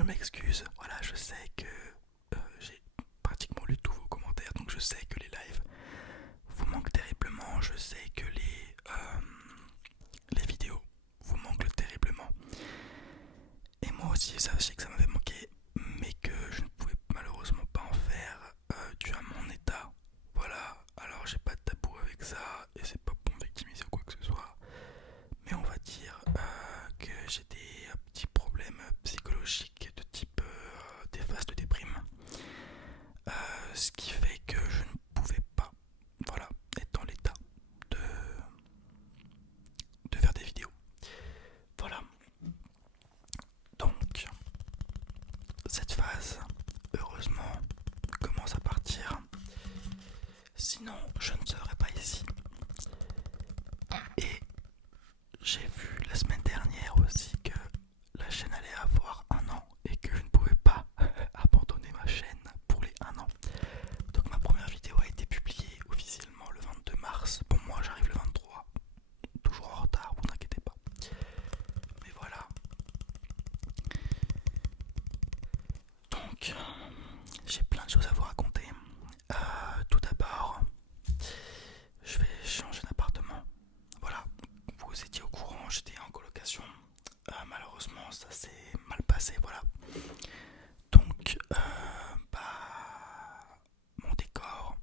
je m'excuse. Voilà, je sais que j'ai pratiquement lu tous vos commentaires, donc je sais que les lives vous manquent terriblement. Je sais que les vidéos vous manquent terriblement. Et moi aussi, sachez que ça m'avait manqué, mais que je ne pouvais malheureusement pas en faire dû à mon état. Voilà, alors j'ai pas de tabou avec ça, et c'est pas pour me victimiser ou quoi que ce soit. Mais on va dire que j'ai des petits problèmes psychologiques de type des phases de déprime. Ce qui fait que je ne pouvais pas, voilà, être dans l'état de, de faire des vidéos. Voilà. Donc, cette phase, heureusement, commence à partir. Sinon, je ne serais pas ici. Et j'ai vu la semaine dernière aussi que la chaîne allait avoir 1 an et que je ne pouvais pas abandonner ma chaîne pour les 1 an. Donc ma première vidéo a été publiée officiellement le 22 mars. Pour moi, j'arrive le 23. Toujours en retard, vous inquiétez pas. Mais voilà. Donc, j'ai plein de choses à vous raconter. Tout d'abord, je vais changer d'appartement. Voilà, vous étiez au courant, j'étais en colocation. Malheureusement, ça s'est mal passé, voilà. Donc, mon décor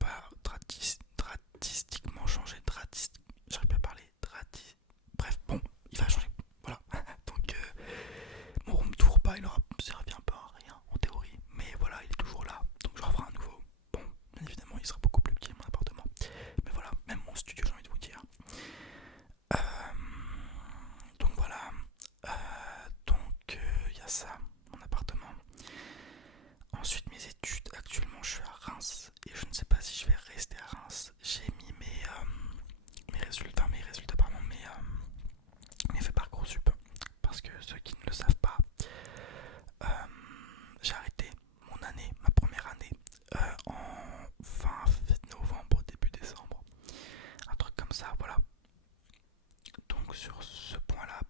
va drastiquement changer. J'arrive pas à parler. Bref, bon, il va changer. Voilà. Donc, mon room tour, il aura servi un peu à rien en théorie, mais voilà, il est toujours là. Donc, je referai un nouveau. Bon, bien évidemment, il sera beaucoup plus petit mon appartement. Mais voilà, même mon studio, j'ai envie de vous dire. Euh, donc voilà. Donc, il y a ça, mon appartement. Ensuite, mes études. Actuellement, je suis à Reims et je ne sais pas si je vais rester à Reims. J'ai mis mes résultats, pardon, mes faits Parcoursup. Parce que ceux qui ne le savent pas, euh, j'ai arrêté ma première année, en fin novembre, début décembre. Un truc comme ça, voilà. Donc sur ce point-là,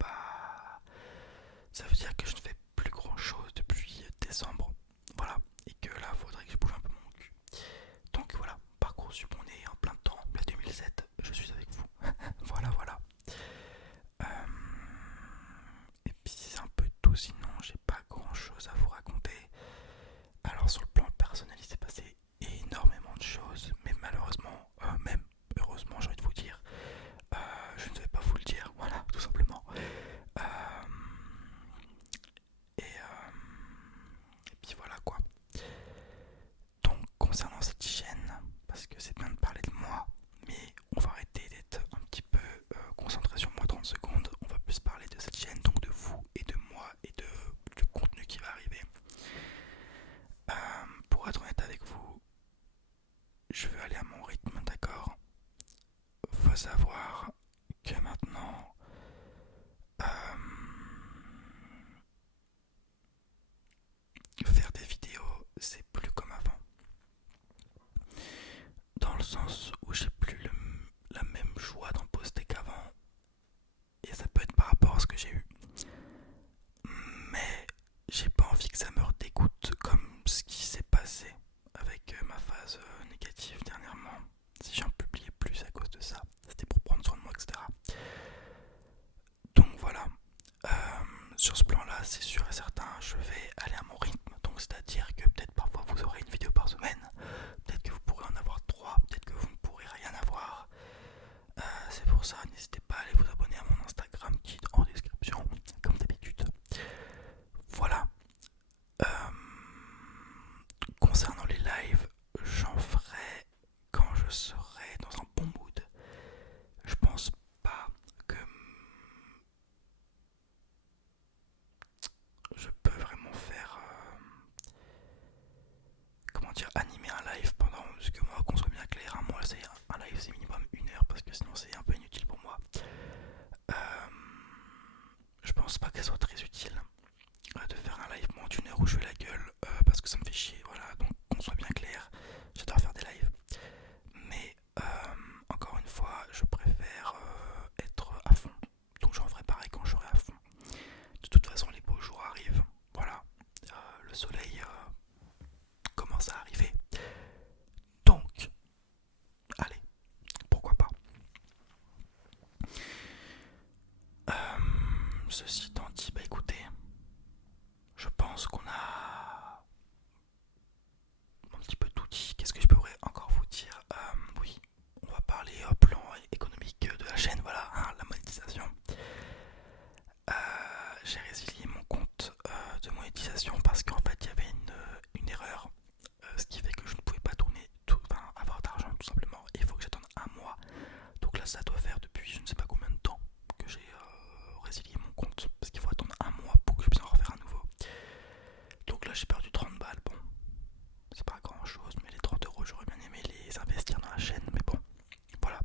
ça veut dire que je ne fais plus grand-chose depuis décembre. Voilà. Et que là, faudrait que je bouge un peu mon cul. Donc voilà, Parcoursup, on est en plein temps. La 2007, je suis avec vous. Voilà, voilà. Et puis c'est un peu tout, sinon j'ai pas grand chose à vous raconter. Alors sur le plan personnel, il s'est passé énormément de choses, mais malheureusement, même heureusement j'ai envie de vous dire, je ne vais pas vous le dire, voilà, tout simplement. Euh, et puis voilà quoi. Donc concernant cette hygiène, parce que c'est bien de parler de moi, mais on va arrêter d'être un petit peu concentré sur moi 30 secondes. On va plus parler de cette chaîne, donc de vous et de moi et du contenu qui va arriver. Pour être honnête avec vous, je veux aller à mon rythme, d'accord. Faut savoir que maintenant, faire des vidéos, c'est plus comme avant. Dans le sens où j'ai plus la même joie d'en poster qu'avant. Et ça peut être par rapport à ce que j'ai eu. Mais j'ai pas envie que ça me redégoûte comme ce qui s'est passé avec ma phase négative dernièrement. Si j'en publiais plus à cause de ça, c'était pour prendre soin de moi, etc. Donc voilà. Sur ce plan-là, c'est sûr et certain, je vais aller à mon rythme. Donc c'est-à-dire que peut-être parfois vous aurez une vidéo par semaine. Peut-être que vous pourrez en avoir 3, peut-être que vous ne pourrez rien avoir. C'est pour ça, n'hésitez pas à aller vous abonner à mon Instagram qui est en description, comme d'habitude. Voilà. Euh, Concernant les lives, j'en ferai quand je serai dans un bon mood. Je pense pas que je peux vraiment faire, comment dire, animer un live pendant, parce que moi, qu'on soit bien clair, hein, moi c'est un live c'est minimum 1 heure parce que sinon c'est un peu inutile pour moi. Euh, je pense pas qu'elle soit très utile de faire un live moins d'1 heure où je fais la gueule, parce que ça me fait chier, voilà. Donc qu'on soit bien clair, j'adore faire des lives, mais encore une fois, je préfère être à fond. Donc j'en ferai pareil quand je serai à fond. De toute façon, les beaux jours arrivent, voilà. ceci étant dit, bah écoutez, je pense qu'on a un petit peu tout dit. Qu'est-ce que je pourrais encore vous dire? Oui, on va parler plan économique de la chaîne, voilà, hein, la monétisation. J'ai résilié mon compte de monétisation parce qu'en fait il y avait une erreur, ce qui fait que je ne pouvais pas tourner, enfin avoir d'argent tout simplement. Il faut que j'attende un mois. Donc là ça doit faire depuis je ne sais pas combien de temps que j'ai résilié mon compte parce qu'il faut attendre un mois pour que je puisse en refaire un nouveau. Donc là j'ai perdu 30 balles. Bon, c'est pas grand chose, mais les 30 euros j'aurais bien aimé les investir dans la chaîne, mais bon, voilà.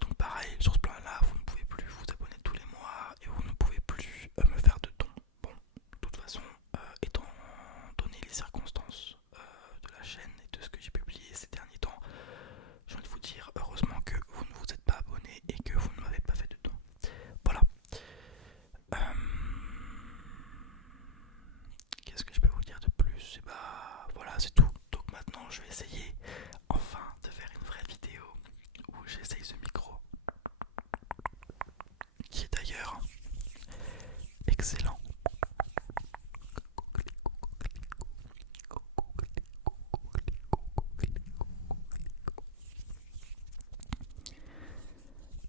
Donc pareil, sur ce plan là, vous ne pouvez plus vous abonner tous les mois et vous ne pouvez plus me faire de dons. Bon, de toute façon, étant donné les circonstances de la chaîne et de ce que j'ai publié ces derniers temps, j'ai envie de vous dire heureusement que vous ne vous êtes pas abonné et que vous ne m'avez pas fait de dons. Voilà. Qu'est-ce que je peux vous dire de plus? Et bah voilà, c'est tout. Donc maintenant je vais essayer enfin de faire une vraie vidéo où j'essaye ce micro qui est d'ailleurs excellent.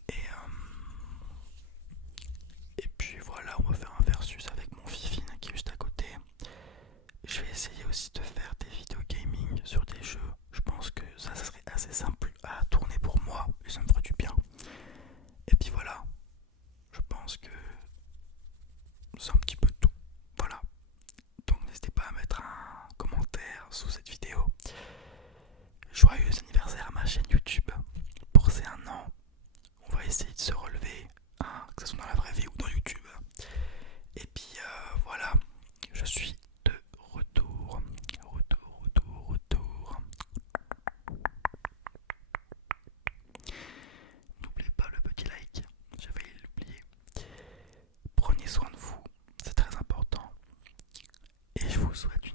Et, et puis voilà, on va faire un versus avec mon Fifine qui est juste à côté. Je vais essayer aussi de faire des vidéos gaming sur des jeux. Je pense que ça serait assez simple à tourner pour moi et ça me ferait du bien. Et puis voilà, je pense que c'est un petit peu tout. Voilà. Donc n'hésitez pas à mettre un commentaire sous cette vidéo. Joyeux anniversaire à ma chaîne YouTube pour ces 1 an. On va essayer de se relever, hein, que ce soit dans la vraie vie ou dans YouTube. Et puis voilà, je suis de retour. Retour. N'oubliez pas le petit like, j'ai failli l'oublier. Prenez soin de vous, c'est très important. Et je vous souhaite